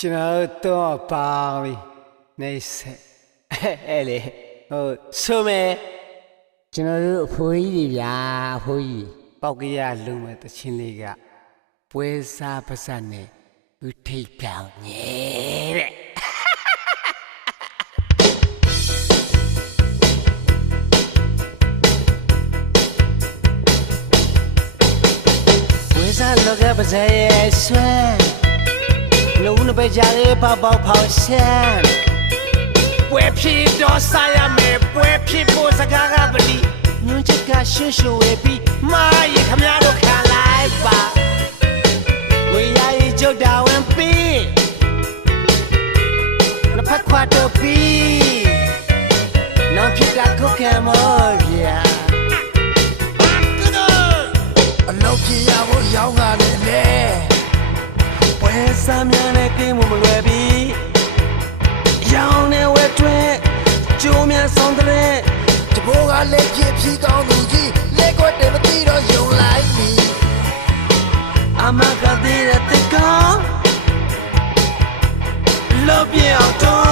ကျွန်တော်တော့ပါပြီနေဆက်အဲ့လေဟိုဆိုမယ်ကျွန်တော်တို့အဖိုးကြီးတွေဗျာအဖိုးကြီးပောက်ကရလုံးမဲ့တချင်းလေးကပွဲစားပါစနဲ့သူထိတ်ပြောင်ညဲတဲ့ဝေစားလောကပါစေရဲ့ဆွမ်း လုံးနပဲကြရဲပေါပေါဖောက်ဆန်းပွဲဖြစ်တော့စားရမယ်ပွဲဖြစ်ဖို့စကားကပလီညွန်ချက်ကရှွှွှဝဲပြီးမာရီခမရတို့ခံလိုက်ပါဝေရရီကြုတ်တာဝင်ပြီးနဖက်ခွားတော့ပြီးနောက်ဖြစ်တာခုခံမော စားများနဲ့ကိမှုမလွယ်ပြီရောင်းနေဝဲတွဲကျိုးများဆောင်တဲ့တဘောကလက်ဖြစ်ဖြစ်ကောင်းသူကြီးလက်ကွက်တယ်မသိတော့ယုံလိုက်ပြီအမကသေးတဲ့တကောင်လောပြအောင်တွ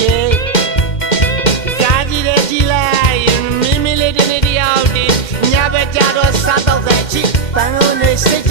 မေကြီးကာကြီးတဲ့ကြီးလိုက်မိမိလေးတနေ့တယောက်ဒီညဘက်ကြတော့စားတော့တဲ့ချီပန်းလို့နေစိတ်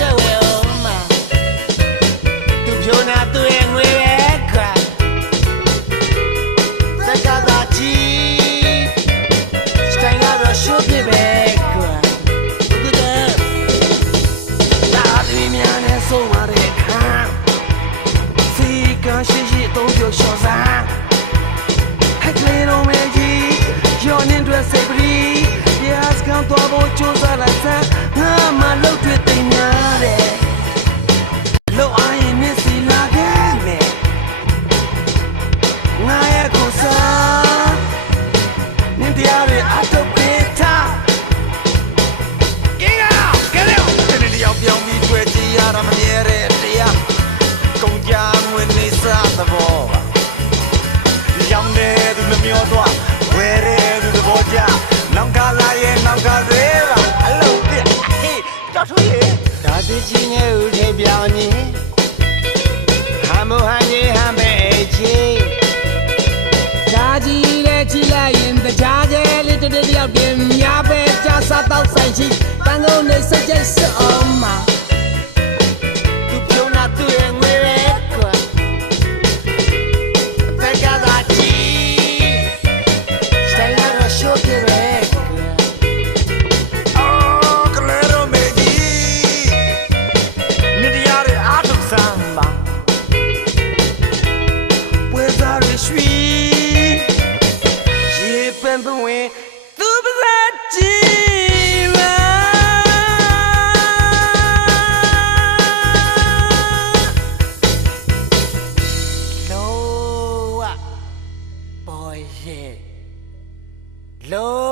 ဒါတိချင်းရဲ့ဦးထေပြောင်းနေဟမ်မဟန်ကြီးဟမ်ပဲချီဒါကြီးလဲကြီးလိုက်ရင်တရားကျဲလေးတစ်တစ်တယောက်တင်များပဲကြာစားတော့ဆိုင်ရှိတန်ကုန်နေစိတ်ကြိတ်စွအောင် န်သူဝင်သူပါဇာကြည်ပါလောဝဘောရဲ့လော